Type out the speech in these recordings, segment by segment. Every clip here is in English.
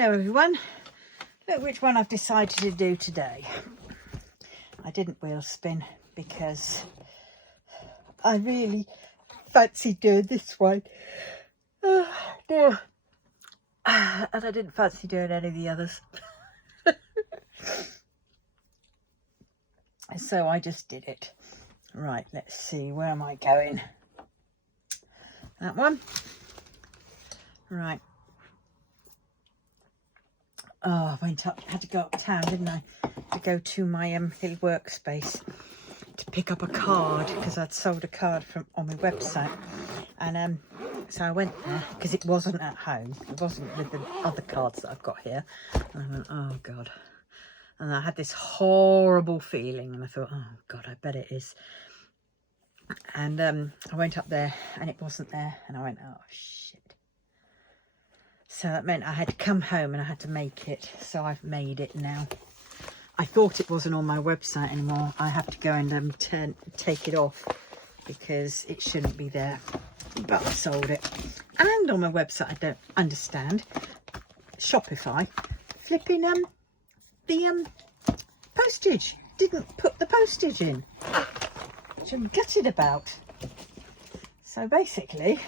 Hello everyone, look which one I've decided to do today. I didn't wheel spin because I really fancy doing this one. Oh dear. And I didn't fancy doing any of the others. So I just did it. Right, let's see, where am I going? That one. Right. Oh, I went up, had to go uptown, didn't I? To go to my little workspace to pick up a card because I'd sold a card on my website. And so I went there because it wasn't at home. It wasn't with the other cards that I've got here. And I went, oh God. And I had this horrible feeling and I thought, oh God, I bet it is. And I went up there and it wasn't there. And I went, oh shit. So that meant I had to come home and I had to make it. So I've made it now. I thought it wasn't on my website anymore. I have to go and take it off because it shouldn't be there. But I sold it. And on my website, I don't understand. Shopify flipping the postage. Didn't put the postage in. Which I'm gutted about. So basically,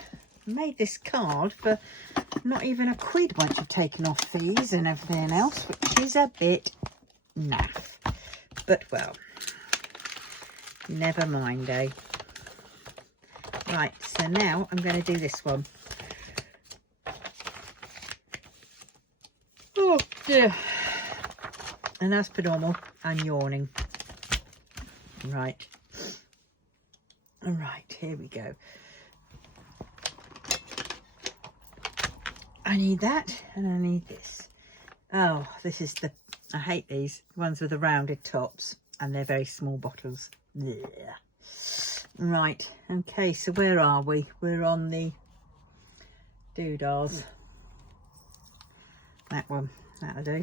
I made this card for not even a quid once you've taken off fees and everything else, which is a bit naff. But well, never mind, eh? Right, so now I'm going to do this one. Oh dear. And as per normal, I'm yawning. Right. All right, here we go. I need that and I need this. Oh, this is I hate these ones with the rounded tops and they're very small bottles. Yeah. Right, okay, so where are we? We're on the doodahs. That one, that'll do.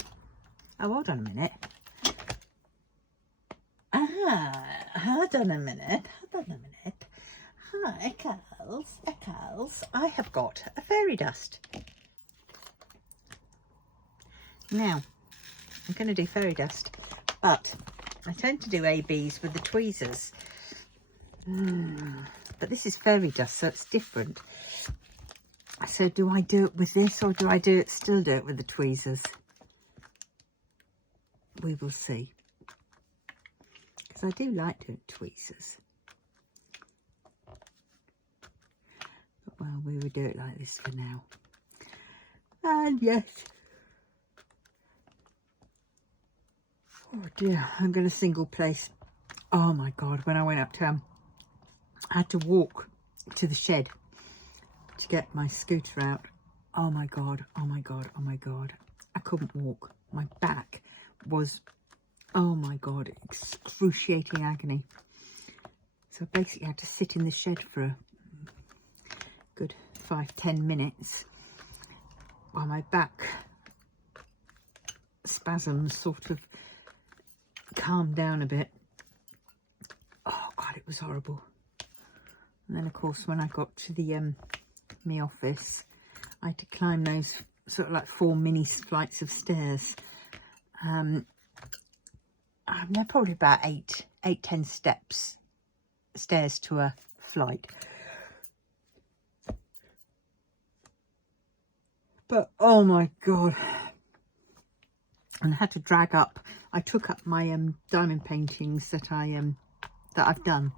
Oh, hold on a minute. Hold on a minute. Hi, Eccles. I have got a fairy dust. Now, I'm going to do fairy dust, but I tend to do ABs with the tweezers. But this is fairy dust, so it's different. So do I do it with this or do I still do it with the tweezers? We will see. Because I do like doing tweezers. But well, we will do it like this for now. And yes. Oh dear, I'm going to single place. Oh my God, when I went uptown, I had to walk to the shed to get my scooter out. Oh my God. I couldn't walk. My back was, oh my God, excruciating agony. So I basically had to sit in the shed for a good 5-10 minutes while my back spasms sort of calmed down a bit. Oh God, it was horrible. And then of course when I got to the my office, I had to climb those sort of like 4 mini flights of stairs. They're probably about 8-10 stairs to a flight. But oh my God. And I had to drag up. I took up my diamond paintings that I've done,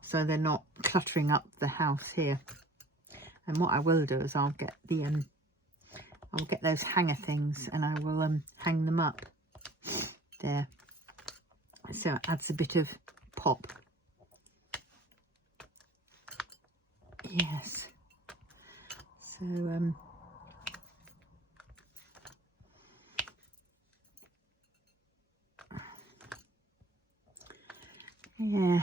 so they're not cluttering up the house here. And what I will do is I'll get those hanger things and I will hang them up there. So it adds a bit of pop. Yes. So yeah.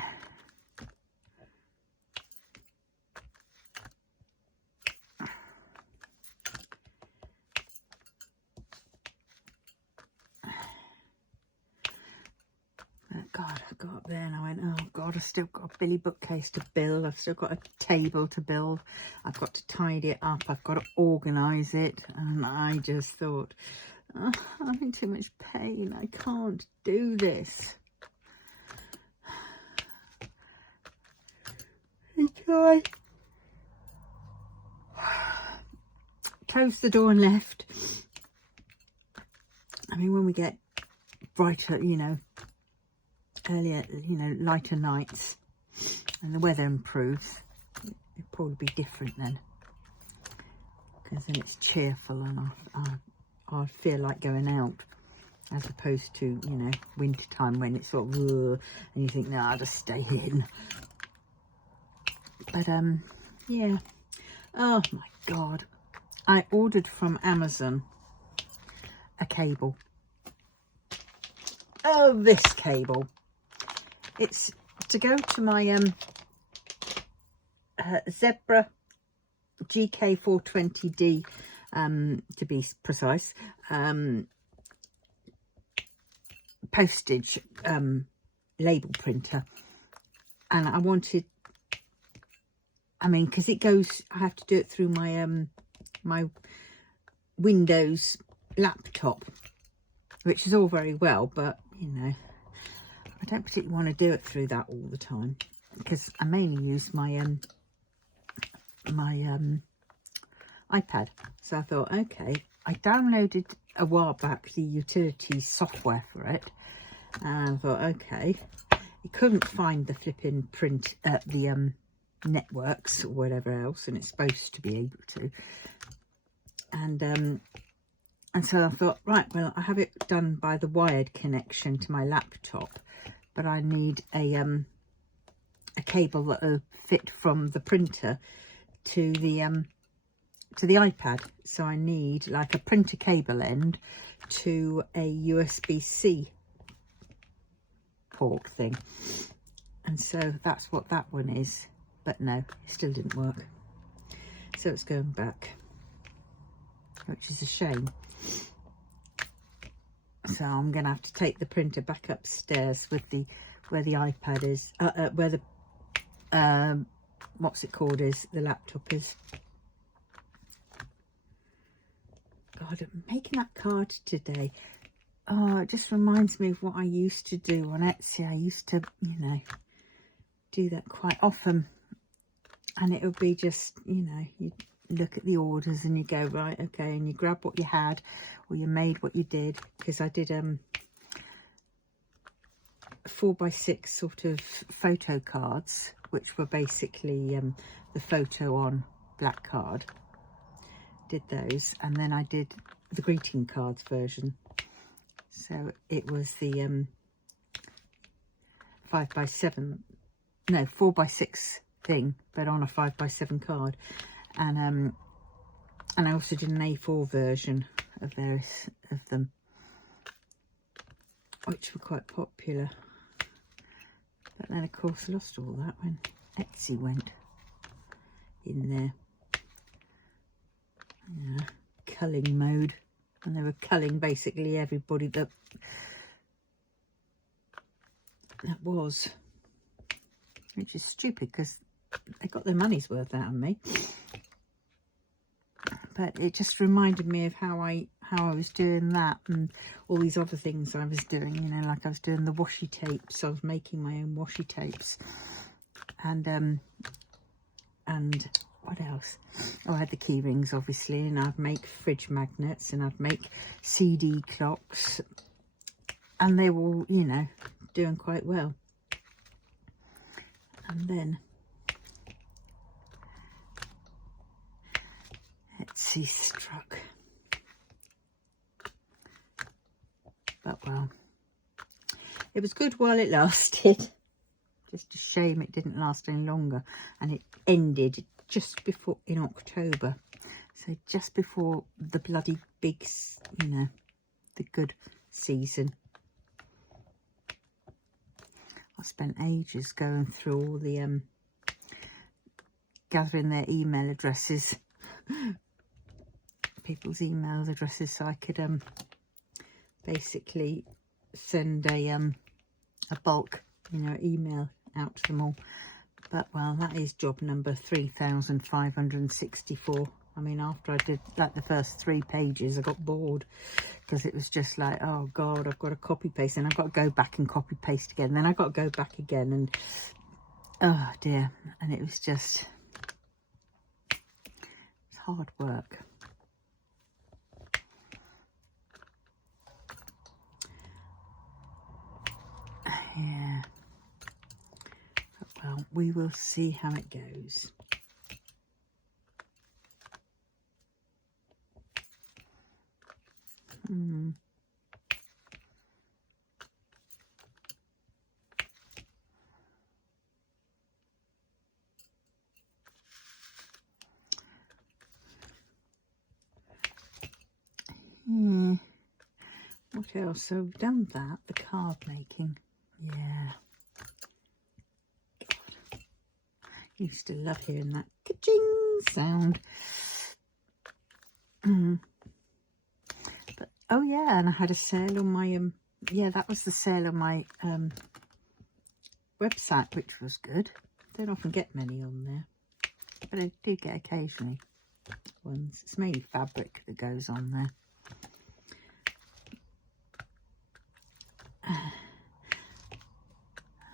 Oh God, I got up there and I went, oh God, I've still got a Billy bookcase to build. I've still got a table to build. I've got to tidy it up. I've got to organise it. And I just thought, oh, I'm in too much pain. I can't do this. So I closed the door and left. I mean, when we get brighter, you know, earlier, you know, lighter nights and the weather improves, it'll probably be different then, because then it's cheerful and I feel like going out, as opposed to, you know, winter time when it's sort of and you think, no, I'll just stay in. But yeah, oh my God, I ordered from Amazon a cable. Oh, this cable. It's to go to my Zebra GK420D, to be precise, postage label printer. And I wanted, I mean, because it goes, I have to do it through my my Windows laptop, which is all very well, but you know, I don't particularly want to do it through that all the time, because I mainly use my iPad. So I thought, okay, I downloaded a while back the utility software for it, and I thought, okay, you couldn't find the flipping print at the networks or whatever else, and it's supposed to be able to, and so I thought, right, well, I have it done by the wired connection to my laptop, but I need a cable that will fit from the printer to the iPad. So I need like a printer cable end to a USB-C port thing, and so that's what that one is. But no, it still didn't work, so it's going back, which is a shame. So I'm gonna have to take the printer back upstairs with the where the iPad is, where the what's it called, is the laptop is. God, I'm making that card today. Oh, it just reminds me of what I used to do on Etsy. I used to, you know, do that quite often, and it would be just, you know, you look at the orders and you go, right, okay, and you grab what you had, or you made what you did, because I did 4x6 sort of photo cards, which were basically the photo on black card. Did those, and then I did the greeting cards version. So it was the 4x6 thing, but on a 5x7 card, and I also did an A4 version of various of them, which were quite popular. But then of course I lost all that when Etsy went in there. Yeah, culling mode, and they were culling basically everybody that was, which is stupid because they got their money's worth out of me. But it just reminded me of how I was doing that, and all these other things I was doing, you know, like I was doing the washi tapes. I was making my own washi tapes, and what else? Oh, I had the key rings, obviously, and I'd make fridge magnets, and I'd make CD clocks, and they were all, you know, doing quite well. And then Etsy struck. But well, it was good while it lasted. Just a shame it didn't last any longer, and it ended just before, in October, so just before the bloody big, you know, the good season. I spent ages going through all the gathering their email addresses, people's email addresses, so I could basically send a bulk you know, email out to them all. But well, that is job number 3,564. I mean, after I did like the first 3 pages, I got bored because it was just like, oh God, I've got to copy paste, and I've got to go back and copy paste again. Then I've got to go back again, and oh dear. And it was just, it's hard work. Yeah. But, well, we will see how it goes. What else? So I've done that, the card making. Yeah. God. Used to love hearing that ka-ching sound. But oh yeah, and I had a sale on my yeah, that was the sale on my website, which was good. Don't often get many on there, but I do get occasionally ones. It's mainly fabric that goes on there.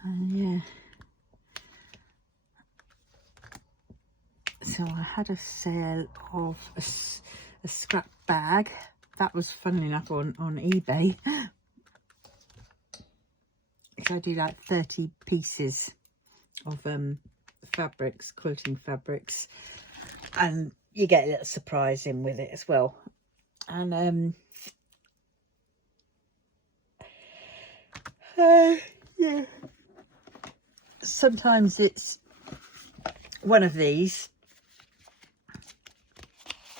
Yeah. So I had a sale of a scrap bag. That was, funnily enough, on eBay. So I do like 30 pieces of fabrics, quilting fabrics, and you get a little surprise in with it as well. And yeah, sometimes it's one of these.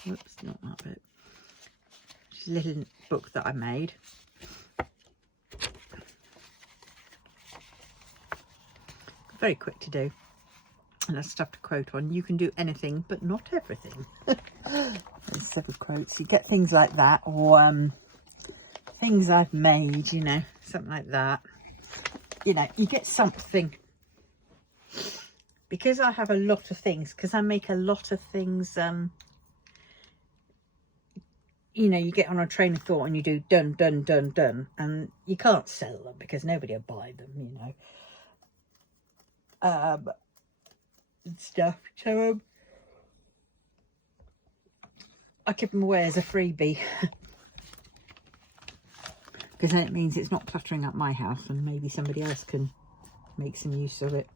Whoops, not that bit. It's a little book that I made. Very quick to do. And that's stuff to quote on. You can do anything, but not everything. There's several quotes. You get things like that, or things I've made, you know, something like that. You know, you get something. Because I have a lot of things, because I make a lot of things, you know, you get on a train of thought and you do done, done, done, done, and you can't sell them because nobody will buy them, you know. And stuff. So I keep them away as a freebie. Because then it means it's not cluttering up my house, and maybe somebody else can make some use of it.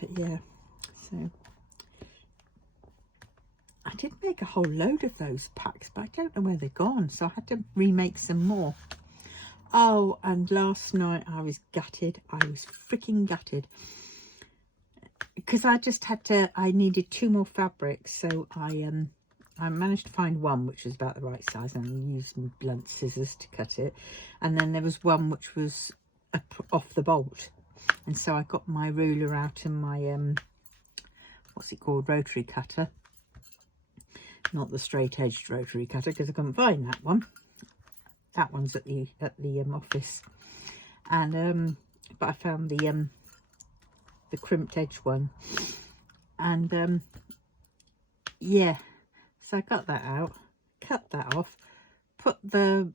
But yeah, so I did make a whole load of those packs, but I don't know where they're gone, so I had to remake some more. Oh, and last night I was gutted. I was freaking gutted. Because I just had to, I needed 2 more fabrics, so I managed to find one which was about the right size, and I used my blunt scissors to cut it. And then there was one which was off the bolt. And so I got my ruler out and my, what's it called, rotary cutter. Not the straight-edged rotary cutter, because I couldn't find that one. That one's at the office. And but I found the crimped edge one. And yeah, so I got that out, cut that off, put the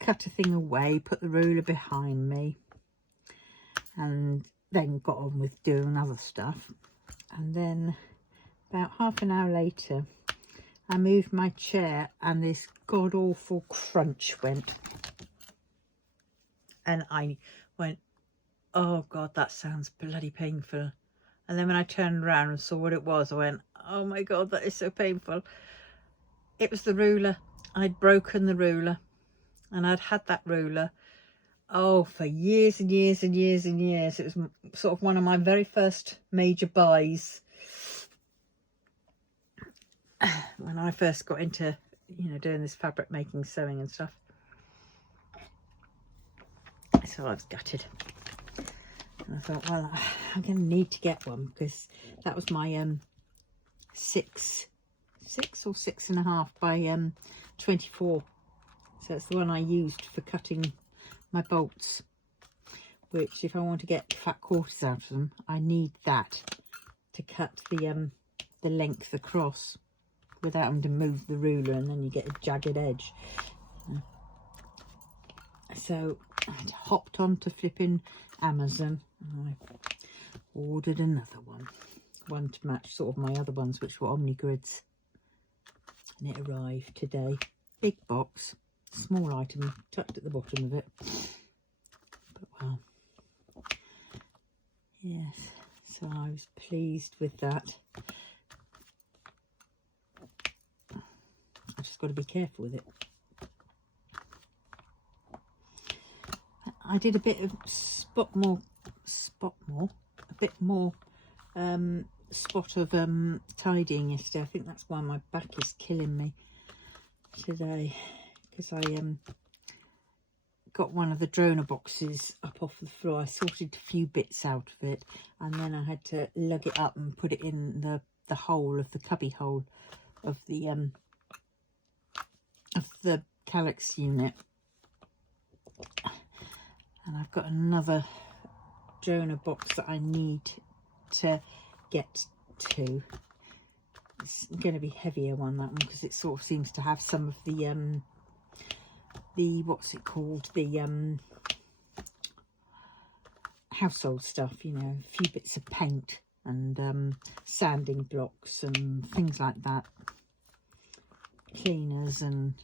cutter thing away, put the ruler behind me, and then got on with doing other stuff. And then about half an hour later, I moved my chair and this god-awful crunch went. And I went, oh God, that sounds bloody painful. And then when I turned around and saw what it was, I went, oh my God, that is so painful. It was the ruler. I'd broken the ruler, and I'd had that ruler, oh, for years and years and years and years. It was sort of one of my very first major buys. When I first got into, you know, doing this fabric making, sewing and stuff. So I was gutted. And I thought, well, I'm going to need to get one, because that was my 6 or 6.5 by 24 So it's the one I used for cutting my bolts, which if I want to get fat quarters out of them, I need that to cut the length across without having to move the ruler, and then you get a jagged edge. So I hopped on to flipping Amazon and I ordered another one to match sort of my other ones, which were Omni Grids, and it arrived today. Big box, small item tucked at the bottom of it, but well, yes, so I was pleased with that. I just got to be careful with it. I did a bit of spot of tidying yesterday. I think that's why my back is killing me today, because I got one of the droner boxes up off the floor. I sorted a few bits out of it, and then I had to lug it up and put it in the hole of the cubby hole of the Calyx unit. And I've got another droner box that I need to get to. It's going to be heavier one, that one, because it sort of seems to have some of the what's it called, the household stuff, you know, a few bits of paint and sanding blocks and things like that, cleaners and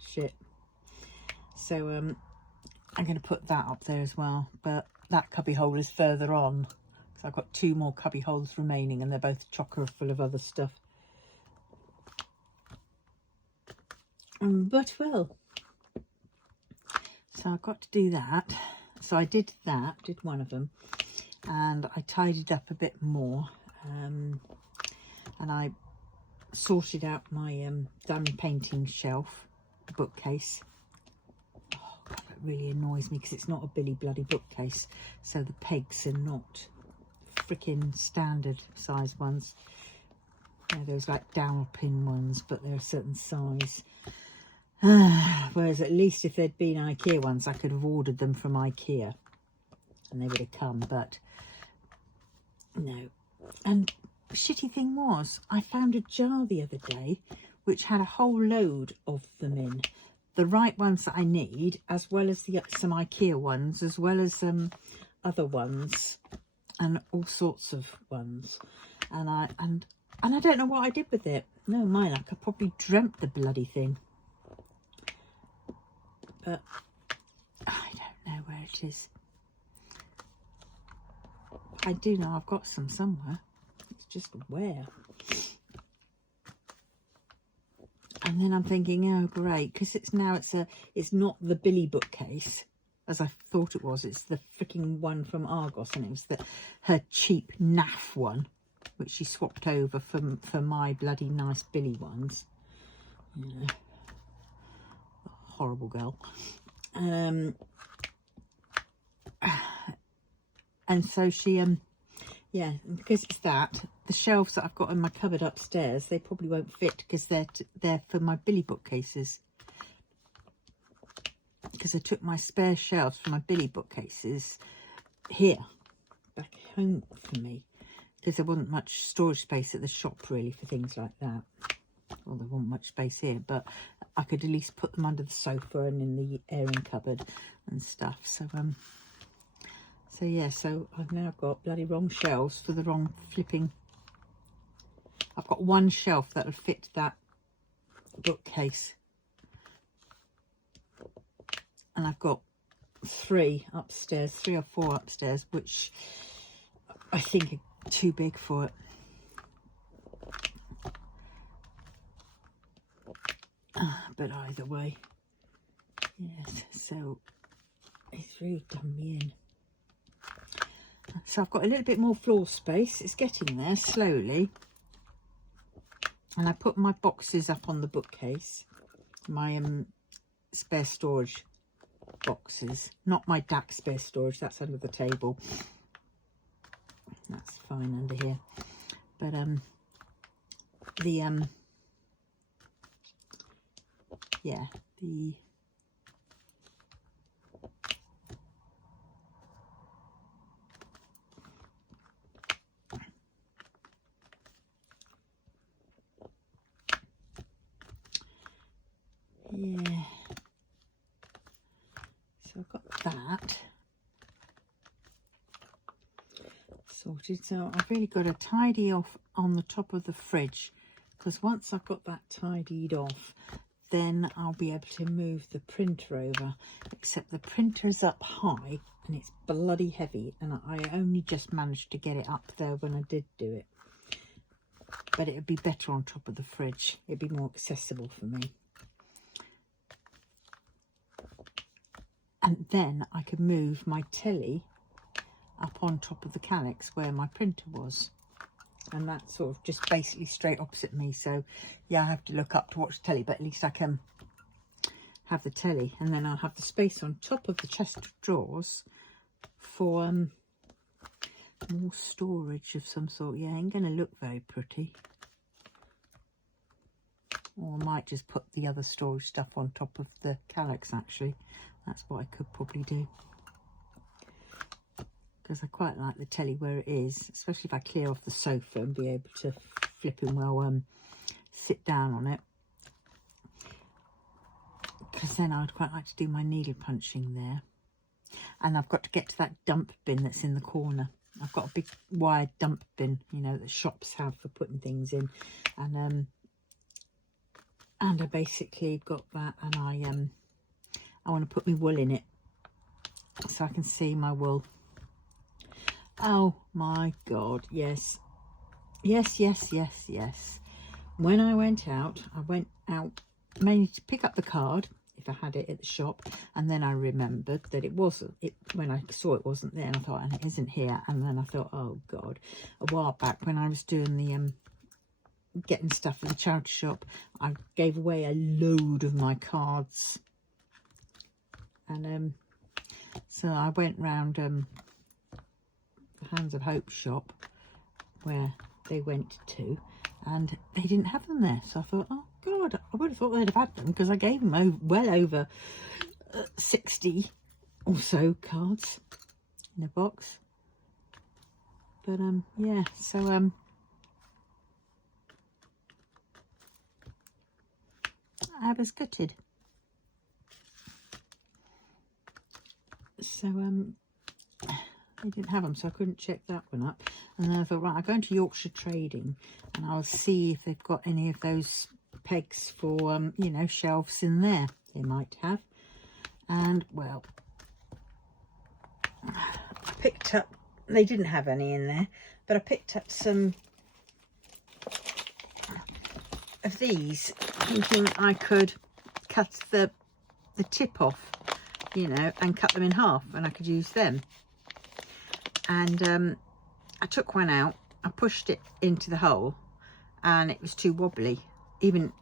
shit. So I'm going to put that up there as well, but that cubby hole is further on, so I've got 2 more cubby holes remaining, and they're both chocker full of other stuff. But well, so I've got to do that. So I did that, did one of them, and I tidied up a bit more, and I sorted out my diamond painting shelf, bookcase. Really annoys me because it's not a Billy bloody bookcase, so the pegs are not freaking standard size ones. You know, those like dowel pin ones, but they're a certain size. Whereas at least if they'd been IKEA ones, I could have ordered them from IKEA and they would have come, but no. And the shitty thing was, I found a jar the other day which had a whole load of them in. The right ones that I need, as well as some IKEA ones, as well as other ones, and all sorts of ones. And I don't know what I did with it. No, mine, I could probably dreamt the bloody thing, but I don't know where it is. I do know I've got some somewhere. It's just where. And then I'm thinking, oh great, because it's not the Billy bookcase as I thought it was. It's the freaking one from Argos, and it was her cheap naff one, which she swapped over for my bloody nice Billy ones. Yeah. Horrible girl. And so she yeah, because it's that, the shelves that I've got in my cupboard upstairs, they probably won't fit because they're for my Billy bookcases. Because I took my spare shelves for my Billy bookcases here, back home for me, because there wasn't much storage space at the shop really for things like that. Well, there wasn't much space here, but I could at least put them under the sofa and in the airing cupboard and stuff. So yeah, so I've now got bloody wrong shelves for the wrong flipping. I've got one shelf that'll fit that bookcase, and I've got 3 upstairs, 3 or 4 upstairs, which I think are too big for it. But either way, yes, so it's really done me in. So I've got a little bit more floor space. It's getting there slowly. And I put my boxes up on the bookcase. My spare storage boxes. Not my DAC spare storage. That's under the table. That's fine under here. But yeah, the sorted. So I've really got to tidy off on the top of the fridge, because once I've got that tidied off, then I'll be able to move the printer over. Except the printer's up high and it's bloody heavy, and I only just managed to get it up there when I did do it. But it would be better on top of the fridge. It'd be more accessible for me. And then I could move my telly up on top of the calyx where my printer was. And that's sort of just basically straight opposite me. So yeah, I have to look up to watch telly, but at least I can have the telly. And then I'll have the space on top of the chest of drawers for more storage of some sort. Yeah, ain't going to look very pretty. Or I might just put the other storage stuff on top of the calyx, actually. That's what I could probably do. Because I quite like the telly where it is, especially if I clear off the sofa and be able to flipping well sit down on it. Because then I'd quite like to do my needle punching there. And I've got to get to that dump bin that's in the corner. I've got a big wired dump bin, you know, that shops have for putting things in. And I basically got that, and I want to put my wool in it so I can see my wool. Oh my God, yes. Yes, yes, yes, yes. When I went out mainly to pick up the card, if I had it at the shop, and then I remembered that it wasn't, when I saw it wasn't there, and I thought, and it isn't here, and then I thought, oh God, a while back when I was doing the, getting stuff for the charity shop, I gave away a load of my cards, and so I went round the Hands of Hope shop where they went to, and they didn't have them there. So I thought, oh God, I would have thought they'd have had them, because I gave them well over 60 or so cards in a box. But yeah, so I was gutted. So they didn't have them, so I couldn't check that one up. And then I thought, right, I'll go into Yorkshire Trading and I'll see if they've got any of those pegs for you know, shelves in there. They might have. And well, I picked up, they didn't have any in there, but I picked up some of these, thinking I could cut the tip off, you know, and cut them in half, and I could use them. And I took one out, I pushed it into the hole, and it was too wobbly. Even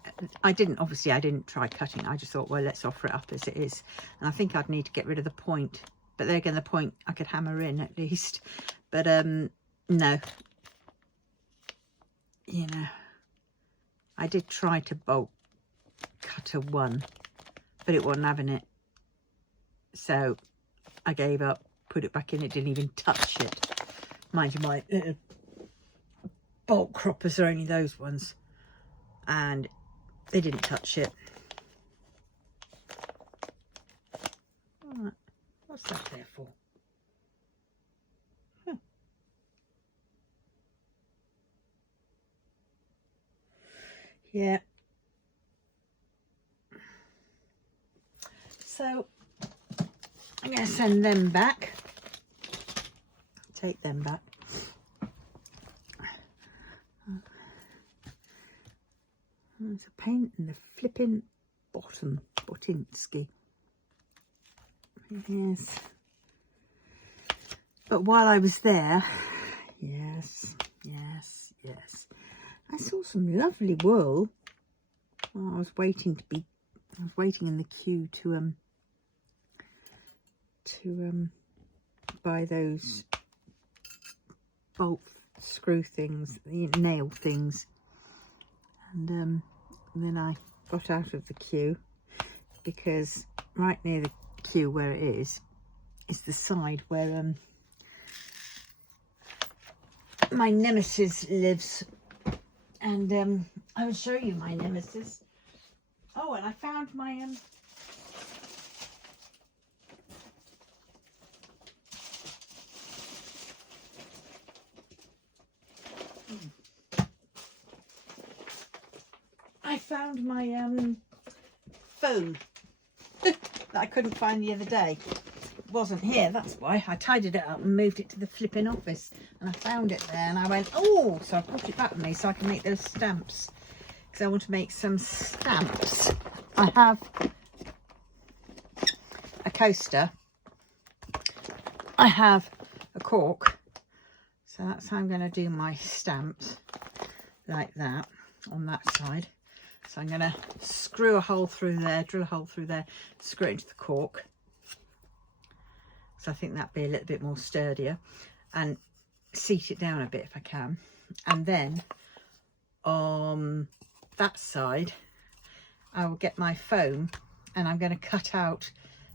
I didn't try cutting. I just thought, well, let's offer it up as it is. And I think I'd need to get rid of the point, but there again, the point I could hammer in at least. But no, you know, I did try to bolt cutter one, but it wasn't having it. So I gave up, put it back in. It didn't even touch it. Mind you, my little bolt croppers are only those ones, and they didn't touch it. What's that there for? Huh. Yeah. So I'm going to send them back. Take them back. There's a paint in the flipping bottom. Botinsky. Yes. But while I was there, yes, yes, yes, I saw some lovely wool. Well, I was waiting in the queue to buy those bolt screw things, the nail things, and then I got out of the queue, because right near the queue where it is the side where my nemesis lives, and I will show you my nemesis. Oh, and I found my I found my phone that I couldn't find the other day. It wasn't here, that's why. I tidied it up and moved it to the flipping office, and I found it there, and I went, oh, so I brought it back with me so I can make those stamps, because I want to make some stamps. I have a coaster, I have a cork, so that's how I'm going to do my stamps, like that, on that side. So I'm going to screw a hole through there, drill a hole through there, screw it into the cork. So I think that'd be a little bit more sturdier, and seat it down a bit if I can. And then on that side, I will get my foam, and I'm going to cut out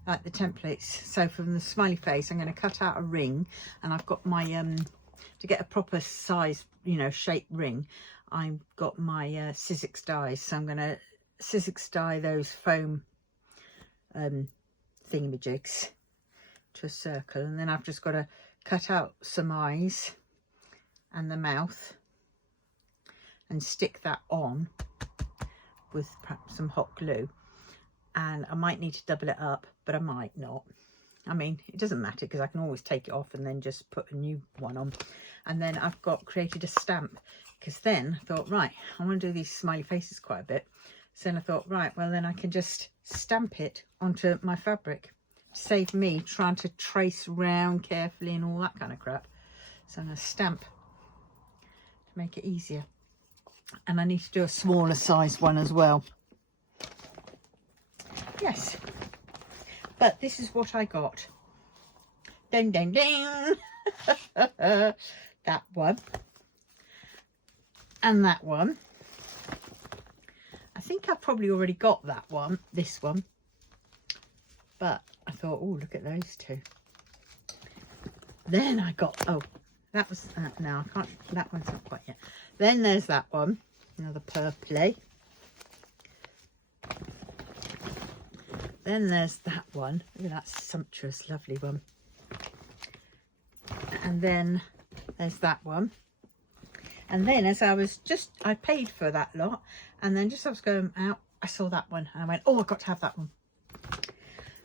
like the templates. So from the smiley face, I'm going to cut out a ring, and I've got my, to get a proper size, you know, shape ring, I've got my Sizzix dies. So I'm going to Sizzix die those foam thingamajigs to a circle, and then I've just got to cut out some eyes and the mouth and stick that on with perhaps some hot glue. And I might need to double it up, but I might not. I mean, it doesn't matter because I can always take it off and then just put a new one on. And then I've created a stamp, because then I thought, right, I want to do these smiley faces quite a bit. So then I thought, right, well then I can just stamp it onto my fabric. Save me trying to trace round carefully and all that kind of crap. So I'm going to stamp to make it easier. And I need to do a smaller size one as well. Yes, but this is what I got. Ding, ding, ding. That one. And that one. I think I've probably already got that one, this one. But I thought, oh, look at those two. Then I got, oh, that was, no, I can't, that one's not quite yet. Then there's that one, another purpley. Then there's that one. Look at that sumptuous, lovely one. And then there's that one. And then as I was I paid for that lot. And then just as I was going out, I saw that one. And I went, oh, I've got to have that one.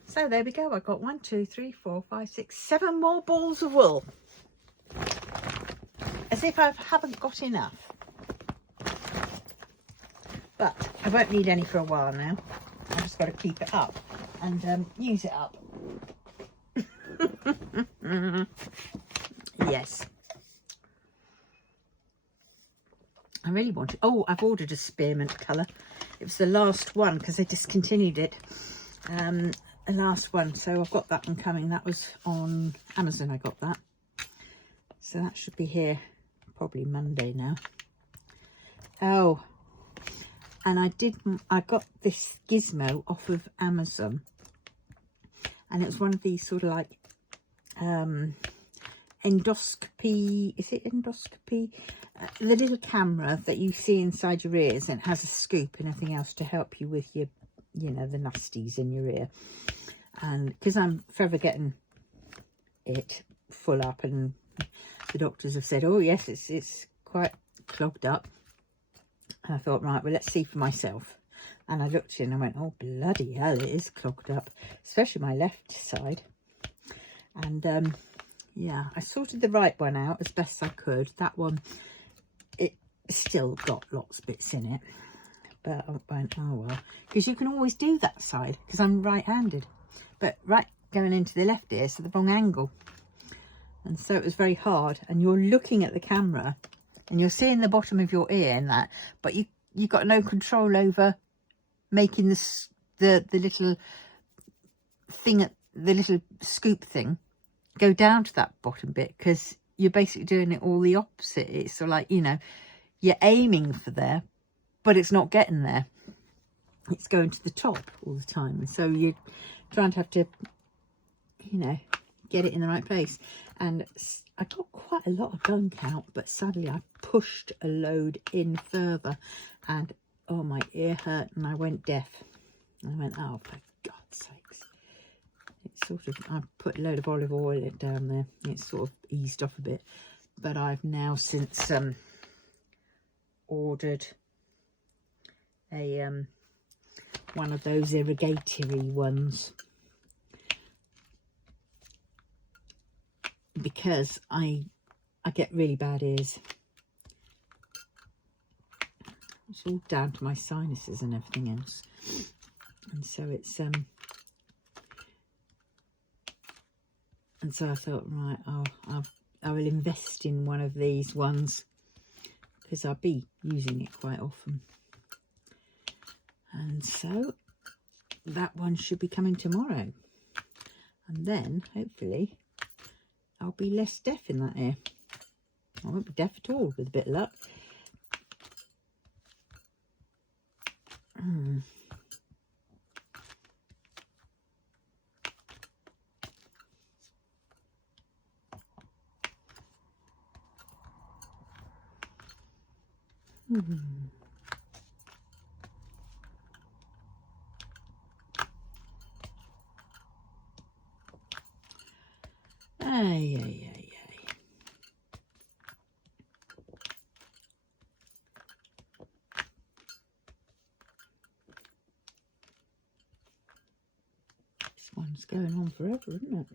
So there we go. I got 1, 2, 3, 4, 5, 6, 7 more balls of wool. As if I haven't got enough. But I won't need any for a while now. I've just got to keep it up and use it up. Yes. I really wanted, oh, I've ordered a spearmint colour. It was the last one because they discontinued it. The last one, so I've got that one coming. That was on Amazon, I got that. So that should be here probably Monday now. Oh, and I got this gizmo off of Amazon, and it was one of these sort of like endoscopy, is it endoscopy? The little camera that you see inside your ears, and it has a scoop and everything else to help you with your, you know, the nasties in your ear. And because I'm forever getting it full up, and the doctors have said, oh yes, it's quite clogged up. And I thought, right, well, let's see for myself. And I looked at it and I went, oh, bloody hell, it is clogged up, especially my left side. And yeah, I sorted the right one out as best I could. That one, it still got lots of bits in it. But I went, oh well, because you can always do that side, because I'm right-handed. But right going into the left ear, so the wrong angle. And so it was very hard. And you're looking at the camera and you're seeing the bottom of your ear and that, but you've got no control over making the little thing, the little scoop thing go down to that bottom bit, because you're basically doing it all the opposite. It's sort of like, you know, you're aiming for there, but it's not getting there. It's going to the top all the time. And so you're trying to have to, you know, get it in the right place. And I got quite a lot of gunk out, but sadly I pushed a load in further, and oh, my ear hurt and I went deaf. I went, oh, for God's sakes. It's sort of, I put a load of olive oil down there. It's sort of eased off a bit, but I've now since ordered a one of those irrigatory ones, because I get really bad ears. It's all down to my sinuses and everything else, and so it's and so I thought, right, I will invest in one of these ones, because I'll be using it quite often. And so that one should be coming tomorrow, and then hopefully I'll be less deaf in that ear. I won't be deaf at all with a bit of luck. Ay, ay, ay, ay. This one's going on forever, isn't it?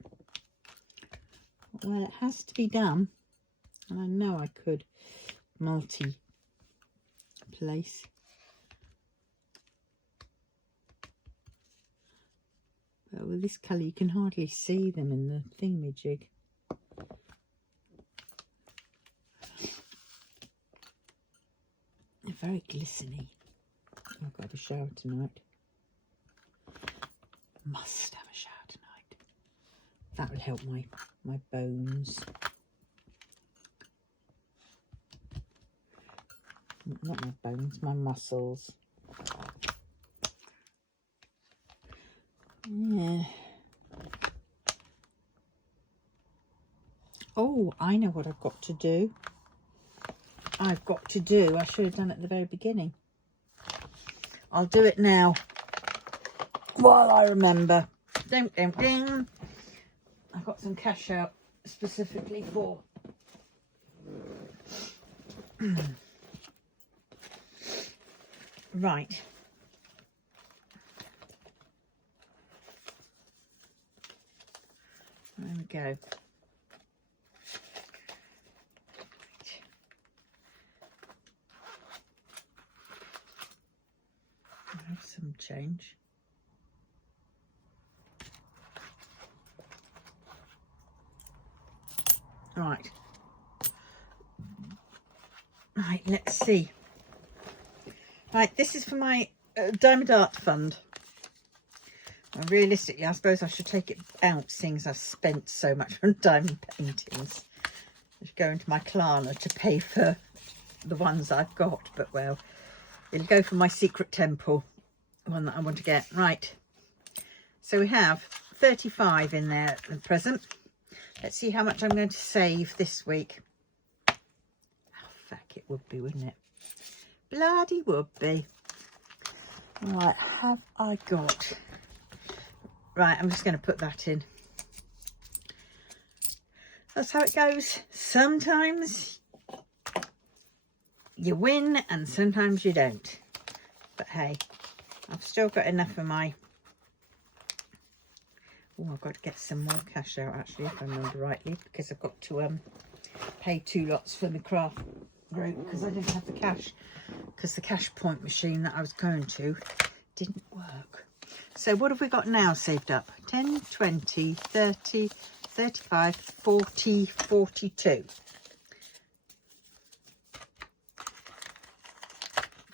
Well, it has to be done, and I know I could multi-place. But with this colour, you can hardly see them in the thingamajig. They're very glistening. I've got to have a shower tonight. Must have a shower tonight. That will help my bones. Not my bones, my muscles. Yeah. Oh, I know what I've got to do. I should have done it at the very beginning. I'll do it now while I remember. Ding, ding, ding. I've got some cash out specifically for right. There we go. I have some change. Right. Right, let's see. Right, this is for my Diamond Art Fund. And realistically, I suppose I should take it out, seeing as I've spent so much on diamond paintings. I should go into my Klarna to pay for the ones I've got, but well, it'll go for my Secret Temple, one that I want to get. Right, so we have 35 in there at present. Let's see how much I'm going to save this week. Oh, fuck, it would be, wouldn't it? Bloody would be. Right, have I got... Right, I'm just going to put that in. That's how it goes. Sometimes you win and sometimes you don't. But hey, I've still got enough for my... Oh, I've got to get some more cash out, actually, if I remember rightly, because I've got to pay 2 lots for my craft group, because I didn't have the cash, because the cash point machine that I was going to didn't work. So what have we got now saved up? 10, 20, 30, 35, 40, 42.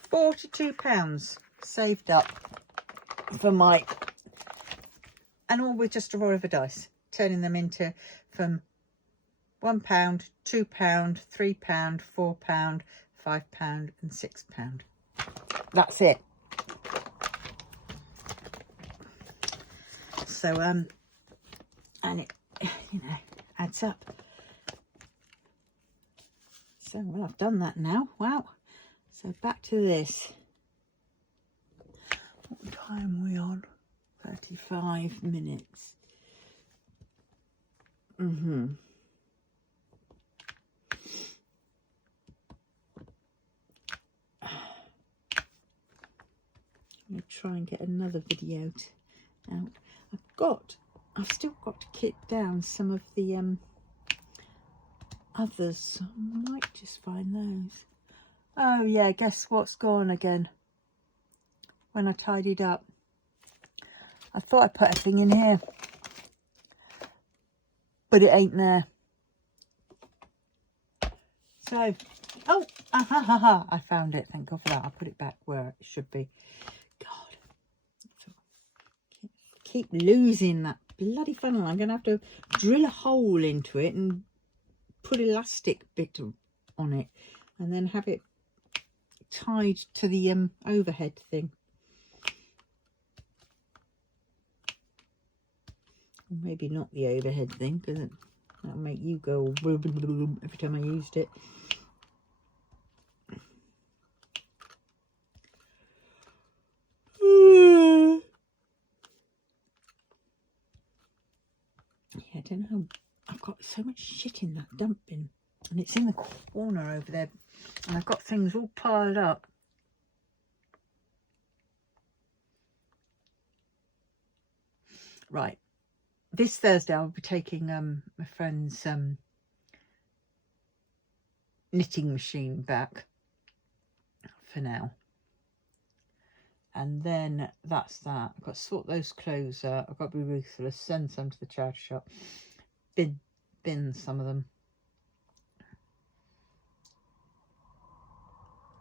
42 pounds saved up for my... And all with just a roll of a dice, turning them into from £1, £2, £3, £4, £5 and £6. That's it. So and it, you know, adds up. So well, I've done that now. Wow. So back to this. What time are we on? 35 minutes. I'm going to try and get another video out. I've still got to keep down some of the others, so I might just find those. Oh yeah, guess what's gone again? When I tidied up, I thought I put everything in here, but it ain't there. So, oh, I found it. Thank God for that. I put it back where it should be. God, keep losing that bloody funnel. I'm going to have to drill a hole into it and put elastic bit on it, and then have it tied to the overhead thing. Maybe not the overhead thing, because that'll make you go every time I used it. Yeah, I don't know. I've got so much shit in that dump bin, and it's in the corner over there, and I've got things all piled up. Right, this Thursday I'll be taking my friend's knitting machine back for now, and then that's that. I've got to sort those clothes out. I've got to be ruthless, send some to the charity shop, bin some of them,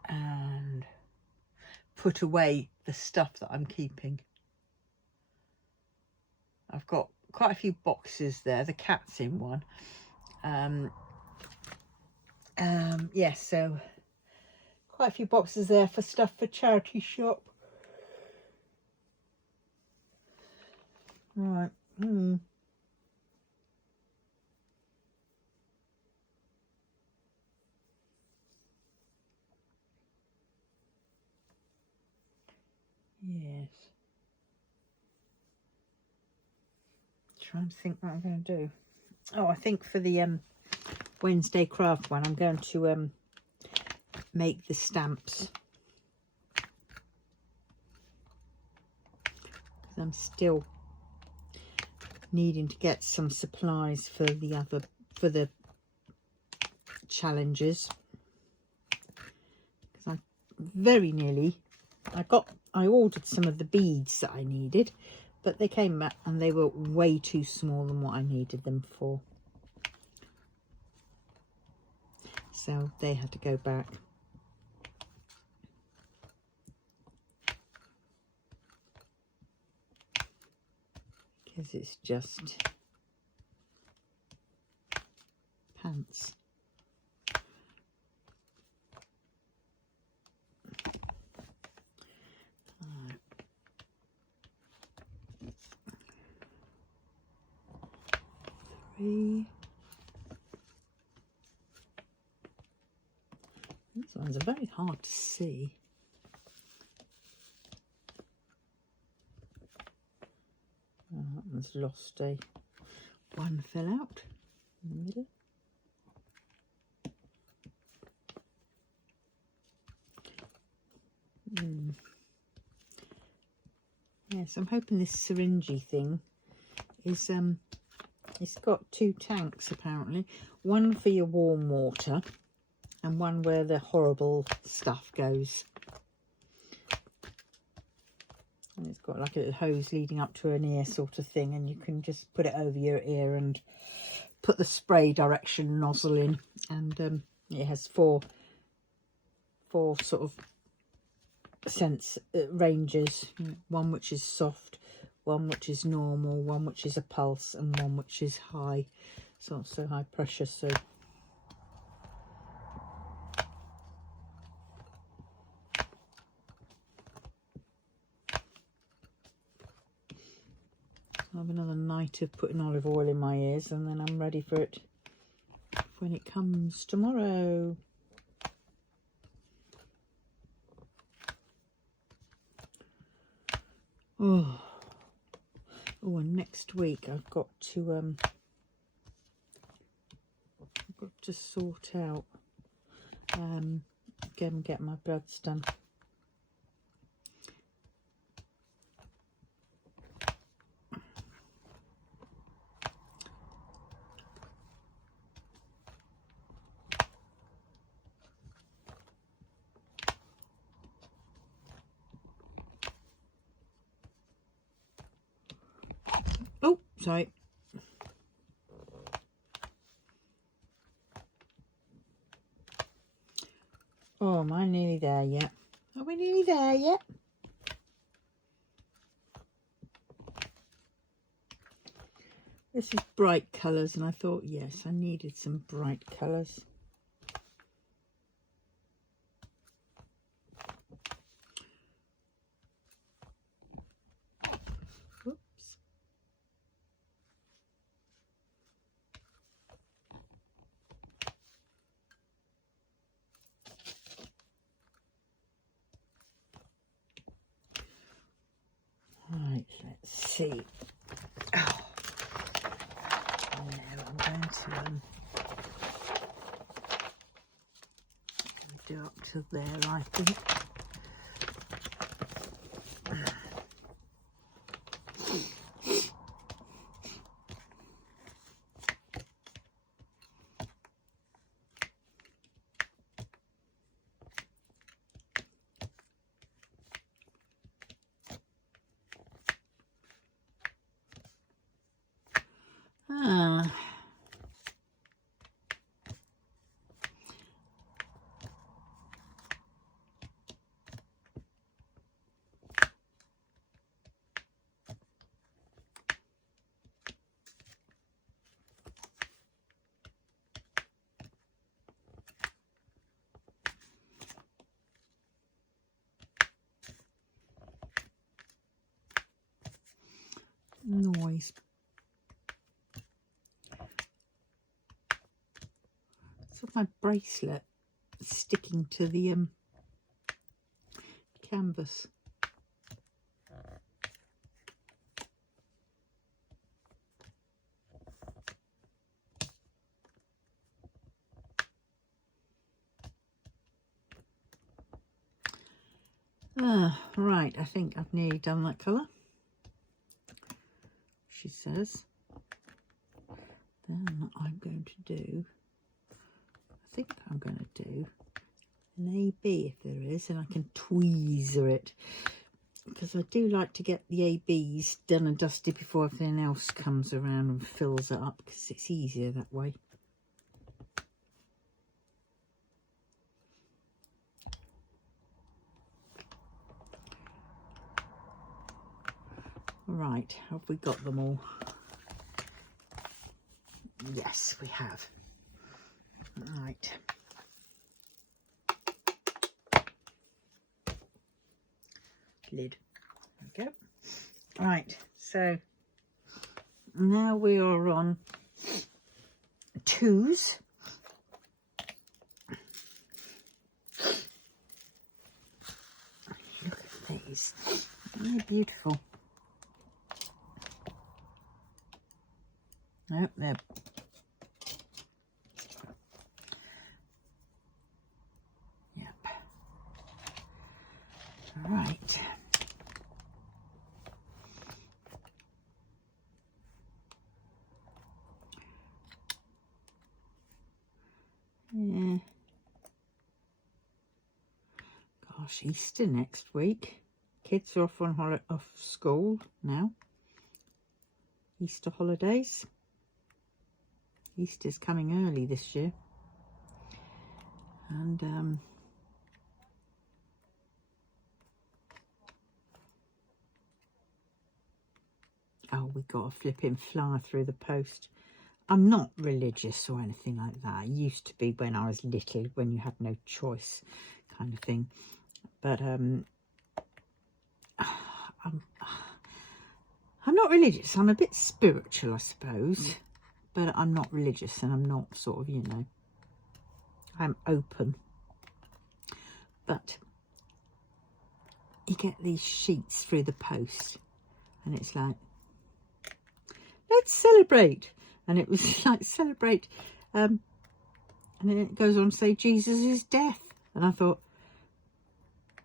and put away the stuff that I'm keeping. I've got quite a few boxes there. The cat's in one. Yeah, so quite a few boxes there for stuff for charity shop. Right. Yes. Trying to think what I'm going to do. Oh, I think for the Wednesday craft one, I'm going to make the stamps, because I'm still needing to get some supplies for the challenges, because I very nearly I ordered some of the beads that I needed, but they came back and they were way too small than what I needed them for, so they had to go back. Because it's just pants. Three. These ones are very hard to see. Oh, that one's lost a one, fell out in the middle. Yes, I'm hoping this syringy thing is it's got two tanks apparently, one for your warm water and one where the horrible stuff goes. And it's got like a little hose leading up to an ear sort of thing, and you can just put it over your ear and put the spray direction nozzle in, and it has four sort of ranges, one which is soft, one which is normal, one which is a pulse, and one which is high, so not so high pressure. So I'll have another night of putting olive oil in my ears, and then I'm ready for it when it comes tomorrow. Oh, and next week I've got to sort out get my bloods done. Sorry. Oh, am I nearly there yet? Are we nearly there yet? This is bright colours, and I thought, yes, I needed some bright colours. Oops. Right, let's see. Oh. No, I'm going to do up to there, I think. Noise. It's my bracelet sticking to the canvas. Right, I think I've nearly done that colour, she says. Then I'm going to do, I think I'm going to do an AB if there is, and I can tweezer it, because I do like to get the ABs done and dusted before everything else comes around and fills it up, because it's easier that way. Right, have we got them all? Yes, we have. Right. Lid. There we go. Right, so now we are on 2s. Look at these. They're beautiful. Nope, they're right. Yeah. Gosh, Easter next week. Kids are off school now. Easter holidays. Easter's coming early this year. And oh, we got a flipping flyer through the post. I'm not religious or anything like that. I used to be when I was little, when you had no choice kind of thing. But I'm not religious. I'm a bit spiritual, I suppose. But I'm not religious, and I'm not sort of, you know, I'm open. But you get these sheets through the post, and it's like, let's celebrate. And it was like, celebrate. And then it goes on to say Jesus' death. And I thought,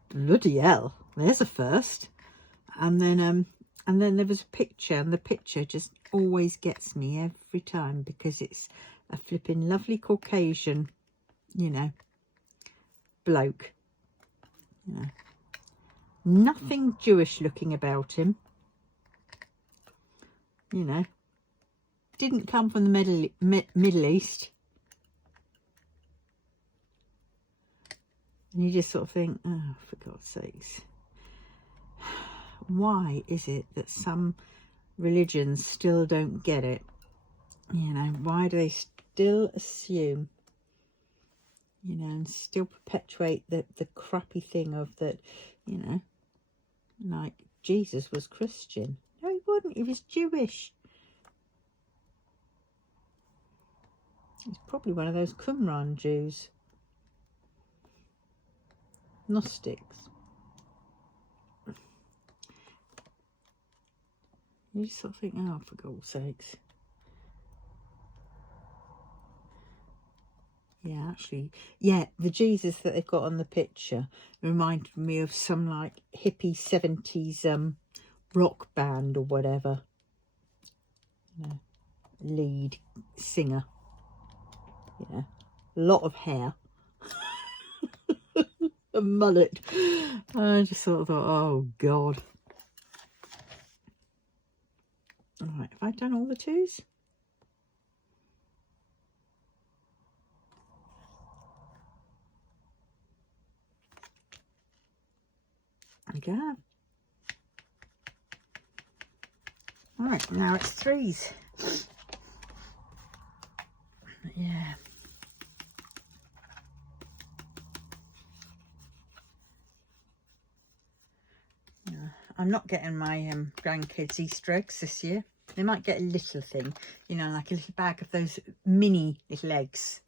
bloody hell, there's a first. And then there was a picture, and the picture just always gets me every time, because it's a flipping lovely Caucasian, you know, bloke. You know, nothing Jewish looking about him. You know, didn't come from the Middle East. And you just sort of think, oh, for God's sakes. Why is it that some religions still don't get it? You know, why do they still assume, you know, and still perpetuate the crappy thing of that, you know, like Jesus was Christian. No, he wasn't. He was Jewish. He's probably one of those Qumran Jews. Gnostics. You just sort of think, oh, for God's sakes. Yeah, actually, yeah, the Jesus that they've got on the picture reminded me of some like hippie 70s rock band or whatever. You know, lead singer. Yeah, a lot of hair. A mullet. I just sort of thought, oh God. Alright, have I done all the twos? I think I have. Alright, now it's threes. Yeah. I'm not getting my grandkids Easter eggs this year. They might get a little thing, you know, like a little bag of those mini little eggs.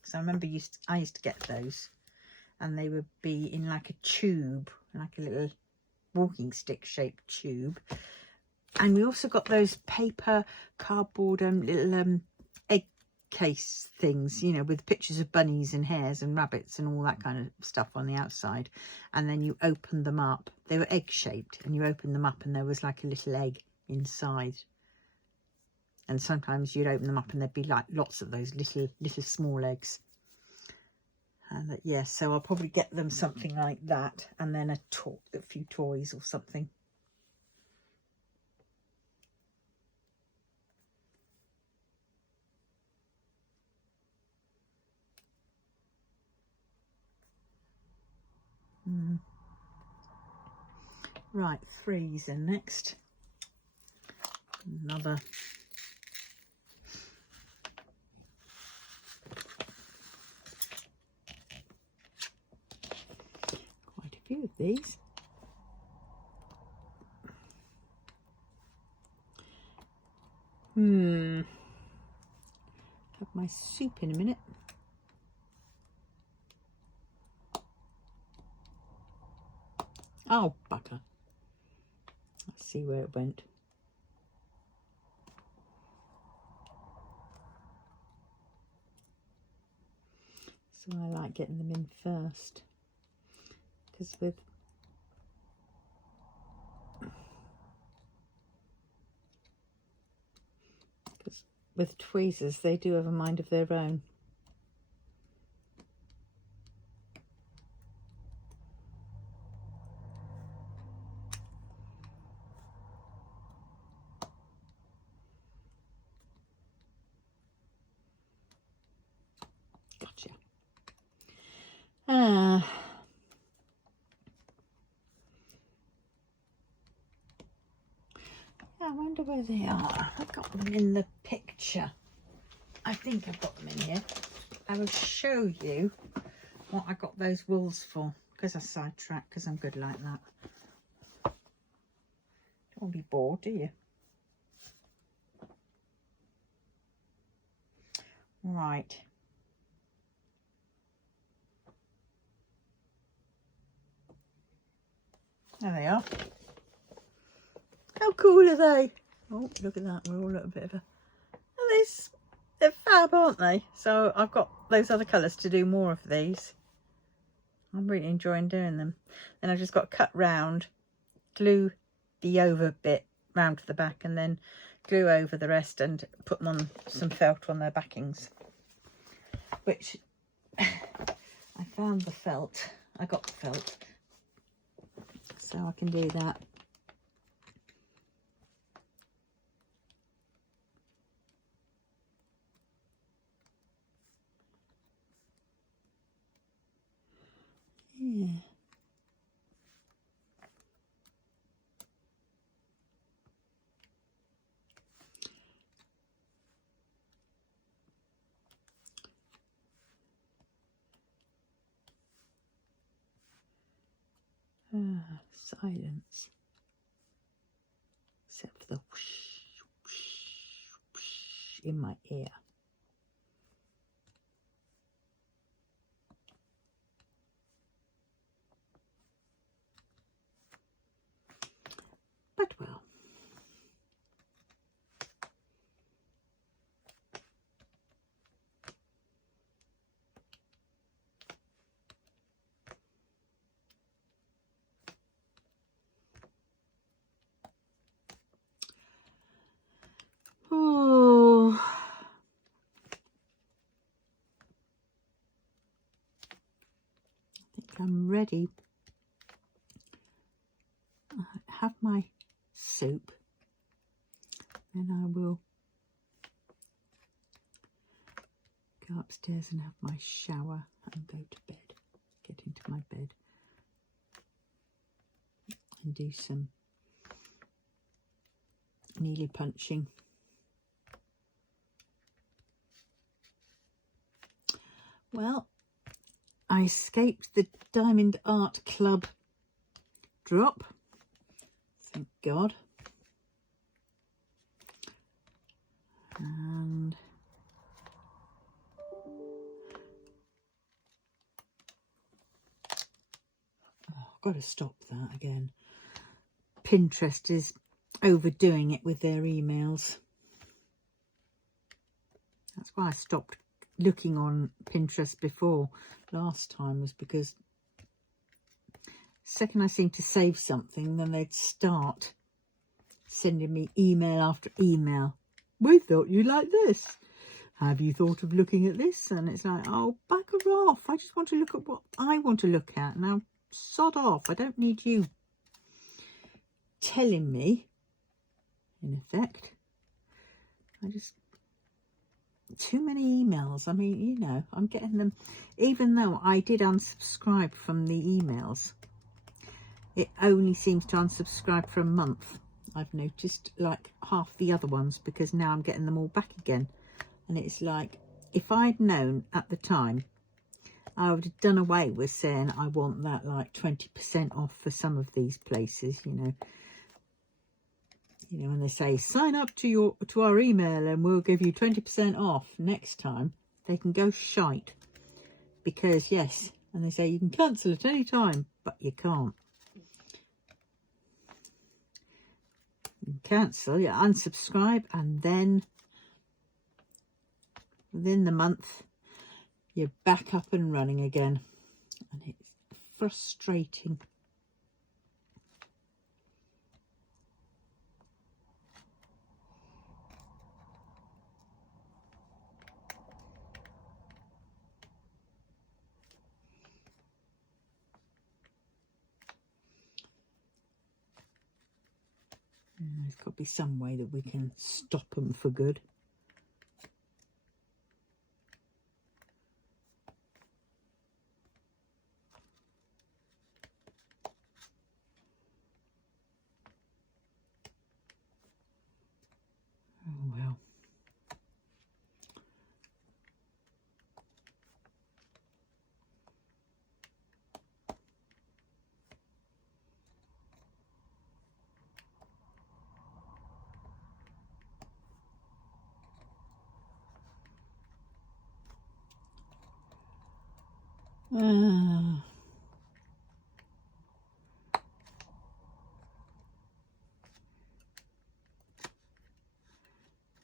Because I remember I used to get those. And they would be in like a tube, like a little walking stick shaped tube. And we also got those paper, cardboard, little egg case things, you know, with pictures of bunnies and hares and rabbits and all that kind of stuff on the outside. And then you open them up. They were egg shaped, and you open them up and there was like a little egg inside. And sometimes you'd open them up and there'd be like lots of those little small eggs. And yeah, so I'll probably get them something like that, and then a few toys or something. Right, threes then next. Another. Quite a few of these. Have my soup in a minute. Oh, butter. Let's see where it went. So I like getting them in first, because with tweezers they do have a mind of their own. Gotcha. Yeah, I wonder where they are. I've got them in the picture. I think I've got them in here. I will show you what I got those wools for, because I sidetracked, because I'm good like that. Don't want to be bored, do you? Right. There they are. How cool are they? Oh, look at that. We're all at a bit of a... They're fab, aren't they? So I've got those other colours to do more of these. I'm really enjoying doing them. Then I've just got to cut round, glue the over bit round to the back, and then glue over the rest and put them on some felt on their backings. Which I found the felt. I got the felt. So I can do that. Silence. Except for the whoosh, whoosh, whoosh in my ear. But well. Oh, I think I'm ready. I have my soup, and I will go upstairs and have my shower and go to bed, get into my bed and do some needle punching. Well, I escaped the Diamond Art Club drop, thank God. And I've got to stop that again. Pinterest is overdoing it with their emails. That's why I stopped looking on Pinterest before last time, was because the second I seemed to save something, then they'd start sending me email after email. We thought you like this. Have you thought of looking at this? And it's like, oh, back her off. I just want to look at what I want to look at. Now, sod off. I don't need you telling me, in effect. Too many emails. I mean, you know, I'm getting them. Even though I did unsubscribe from the emails, it only seems to unsubscribe for a month. I've noticed, like half the other ones, because now I'm getting them all back again. And it's like, if I'd known at the time, I would have done away with saying I want that like 20% off for some of these places, you know. You know, when they say sign up to our email and we'll give you 20% off next time, they can go shite. Because yes, and they say you can cancel at any time, but you can't. You cancel, you unsubscribe, and then within the month you're back up and running again, and it's frustrating. There's got to be some way that we can stop them for good. Oh well.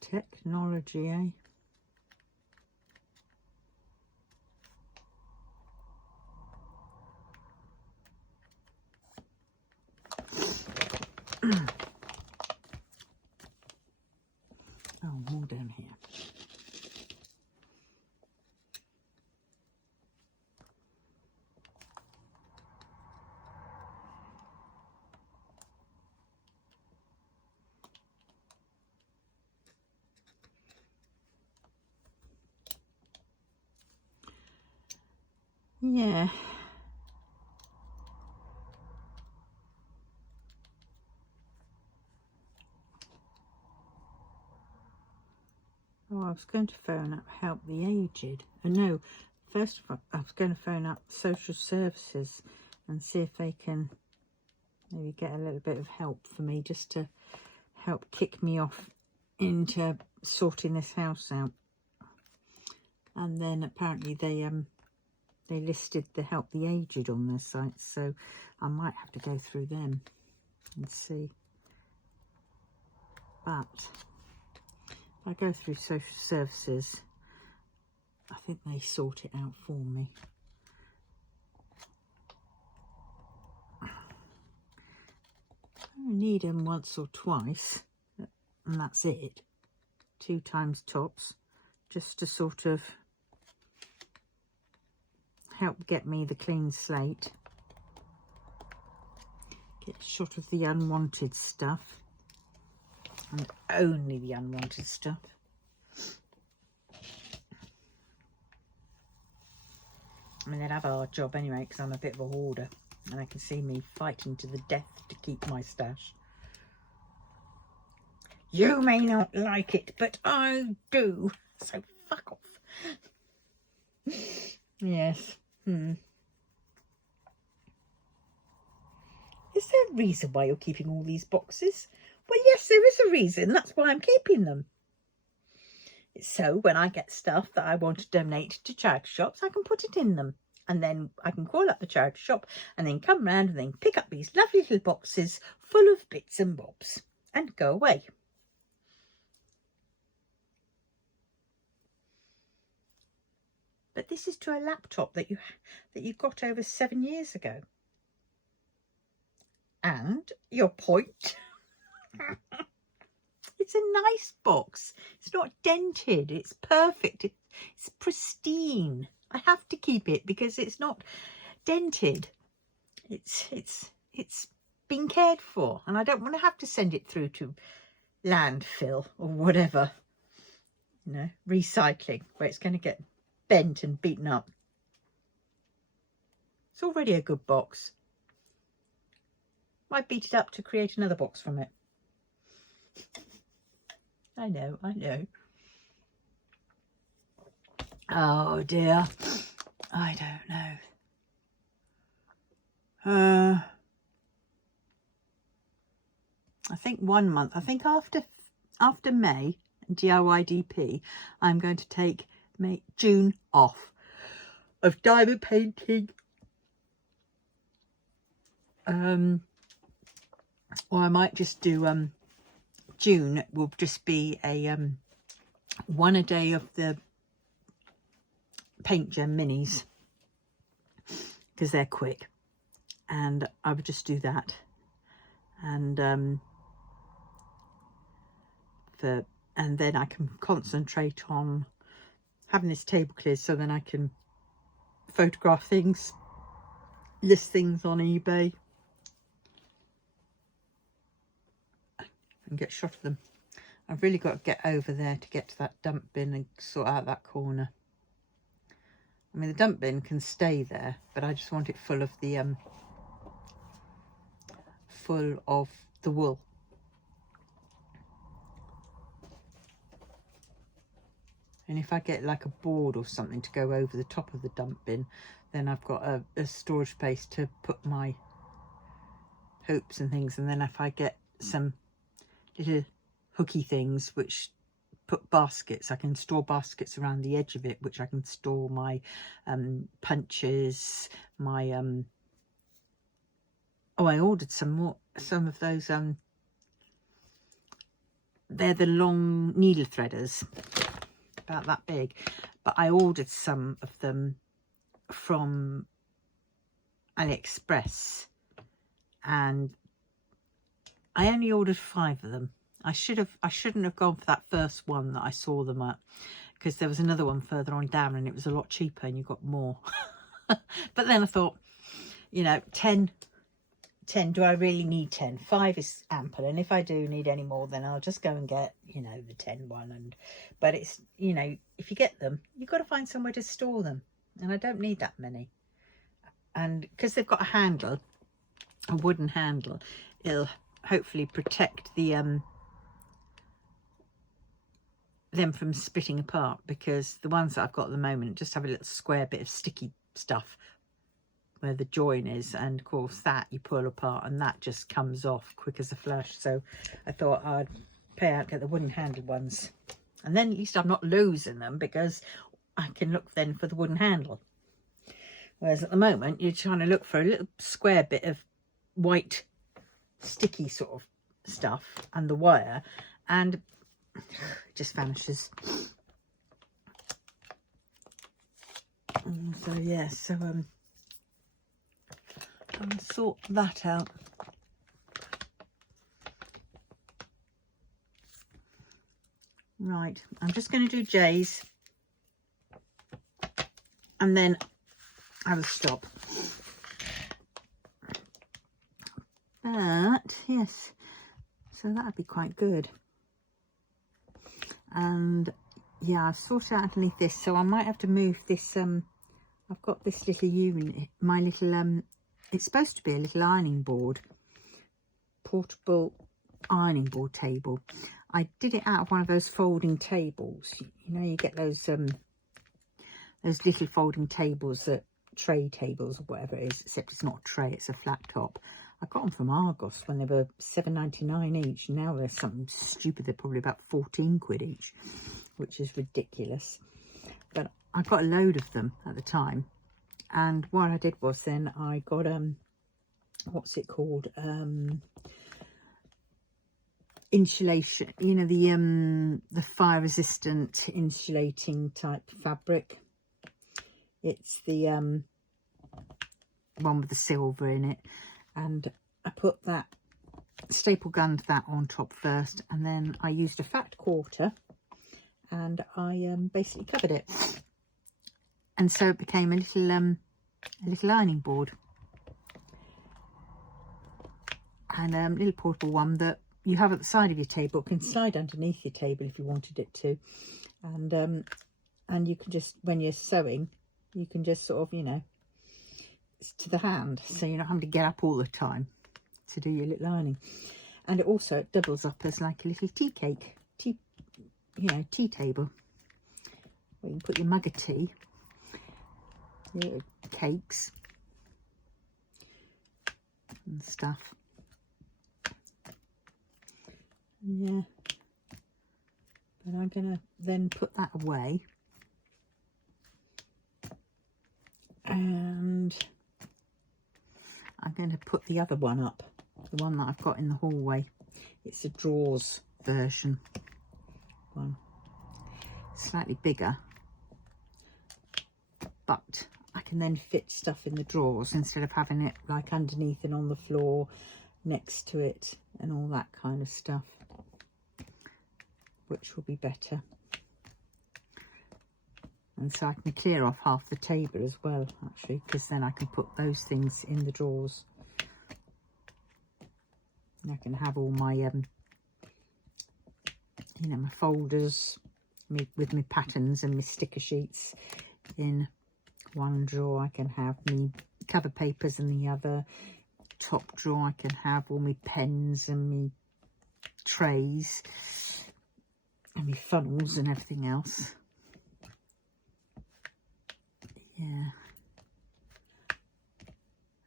Technology, eh? Oh, more down here. Yeah. Oh, I was going to phone up Help the Aged. No, first of all, I was going to phone up social services and see if they can maybe get a little bit of help for me, just to help kick me off into sorting this house out. And then apparently they listed the Help the Aged on their site, so I might have to go through them and see. But if I go through social services, I think they sort it out for me. I need them once or twice, and that's it. 2 times tops, just to sort of help get me the clean slate. Get a shot of the unwanted stuff, and only the unwanted stuff. I mean, they'd have a hard job anyway, because I'm a bit of a hoarder, and I can see me fighting to the death to keep my stash. You may not like it, but I do, so fuck off. Yes. Is there a reason why you're keeping all these boxes? Well, yes, there is a reason. That's why I'm keeping them. It's so when I get stuff that I want to donate to charity shops, I can put it in them. And then I can call up the charity shop and then come round and then pick up these lovely little boxes full of bits and bobs and go away. But this is to a laptop that you got over 7 years ago. And your point, it's a nice box. It's not dented. It's perfect. It's pristine. I have to keep it because it's not dented. It's been cared for, and I don't want to have to send it through to landfill or whatever. You know, recycling, where it's going to get bent and beaten up. It's already a good box. Might beat it up to create another box from it. I know. Oh dear. I don't know. I think 1 month. I think after May DIYDP, I'm going to take June off of diamond painting. Or I might just do June will just be a 1 a day of the Paint Gem minis, because they're quick, and I would just do that. And then I can concentrate on having this table cleared, so then I can photograph things, list things on eBay, and get shot of them. I've really got to get over there to get to that dump bin and sort out that corner. I mean, the dump bin can stay there, but I just want it full of the wool. And if I get like a board or something to go over the top of the dump bin, then I've got a storage space to put my hoops and things. And then if I get some little hooky things which put baskets, I can store baskets around the edge of it, which I can store my punches, my oh, I ordered some of those they're the long needle threaders, about that big, but I ordered some of them from AliExpress, and I only ordered 5 of them. I shouldn't have gone for that first one that I saw them at, because there was another one further on down and it was a lot cheaper and you got more. But then I thought, you know, 10, do I really need 10? 5 is ample, and if I do need any more, then I'll just go and get, you know, the 10 one. But it's, you know, if you get them, you've got to find somewhere to store them, and I don't need that many. And because they've got a handle, a wooden handle, it'll hopefully protect the them from splitting apart, because the ones that I've got at the moment just have a little square bit of sticky stuff where the join is, and of course that you pull apart and that just comes off quick as a flash. So I thought I'd pay out, get the wooden handle ones, and then at least I'm not losing them, because I can look then for the wooden handle. Whereas at the moment you're trying to look for a little square bit of white sticky sort of stuff and the wire, and it just vanishes. So yeah, so I'm gonna sort that out. Right, I'm just going to do J's and then I will stop. But yes, so that'd be quite good. And yeah, I've sorted out underneath this, so I might have to move this. I've got this little unit, my little it's supposed to be a little ironing board, portable ironing board table. I did it out of one of those folding tables. You know, you get those little folding tables, that tray tables or whatever it is, except it's not a tray, it's a flat top. I got them from Argos when they were £7.99 each. Now they're something stupid, they're probably about 14 quid each, which is ridiculous. But I got a load of them at the time, and what I did was then I got what's it called, insulation, you know, the fire resistant insulating type fabric. It's the one with the silver in it, and I put that, staple gunned that on top first, and then I used a fat quarter and I basically covered it, and so it became a little ironing board, and a little portable one that you have at the side of your table. It can slide underneath your table if you wanted it to, and you can just, when you're sewing, you can just sort of, you know, it's to the hand, so you're not having to get up all the time to do your little ironing. And it also doubles up as like a little tea table, where you can put your mug of tea, your cakes and stuff. Yeah, but I'm gonna then put that away, and I'm going to put the other one up, the one that I've got in the hallway. It's a drawers version one, slightly bigger, but I can then fit stuff in the drawers instead of having it like underneath and on the floor next to it and all that kind of stuff, which will be better. And so I can clear off half the table as well, actually, because then I can put those things in the drawers. And I can have all my, you know, my folders with my patterns and my sticker sheets in one drawer. I can have my cover papers in the other. Top drawer, I can have all my pens and my trays and my funnels and everything else. Yeah,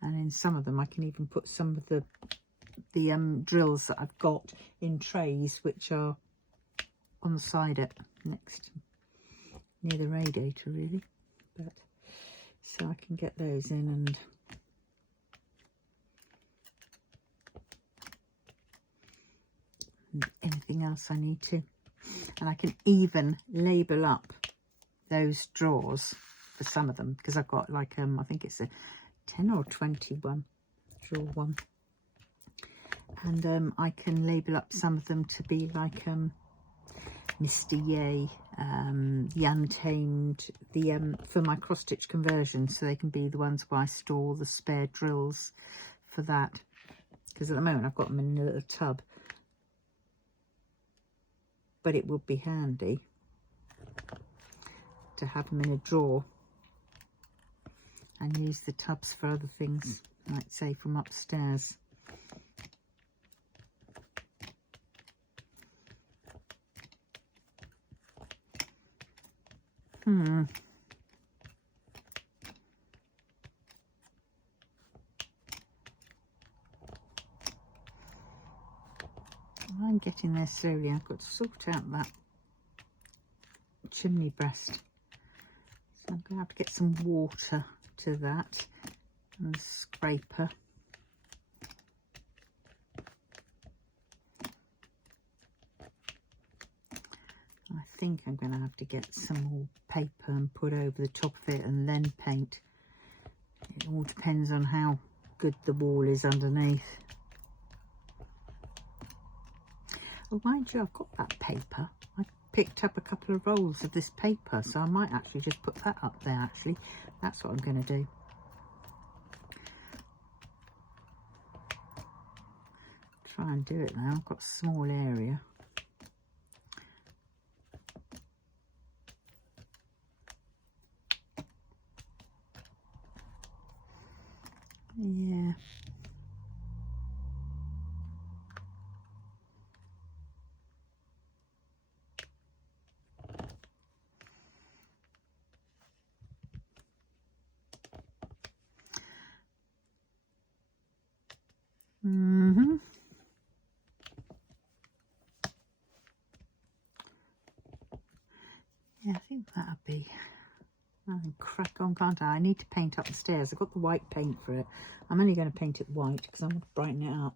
and in some of them I can even put some of the drills that I've got in trays, which are on the side at next near the radiator, really. But so I can get those in, and anything else I need to, and I can even label up those drawers for some of them, because I've got like I think it's a 10 or 21 drawer one, and I can label up some of them to be like Mr. Yay, the Untamed, the for my cross stitch conversion, so they can be the ones where I store the spare drills for that, because at the moment I've got them in a little tub, but it would be handy to have them in a drawer and use the tubs for other things, like say from upstairs. I'm getting there slowly. I've got to sort out that chimney breast. So I'm going to have to get some water to that and a scraper. I think I'm going to have to get some more paper and put over the top of it and then paint. It all depends on how good the wall is underneath. Oh, mind you, I've got that paper. I picked up a couple of rolls of this paper, so I might actually just put that up there, actually. That's what I'm going to do. Try and do it now. I've got a small area. Yeah. Yeah, I think that'll be. I can crack on, can't I? I need to paint up the stairs. I've got the white paint for it. I'm only going to paint it white because I want to brighten it up.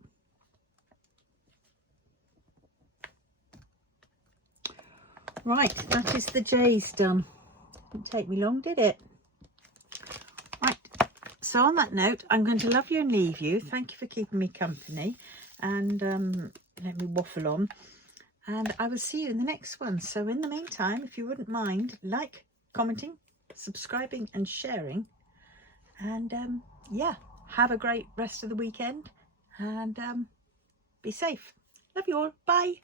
Right, that is the J's done. Didn't take me long, did it? Right, so on that note, I'm going to love you and leave you. Thank you for keeping me company, and let me waffle on. And I will see you in the next one. So in the meantime, if you wouldn't mind, like, commenting, subscribing and sharing. And yeah, have a great rest of the weekend, and be safe. Love you all. Bye.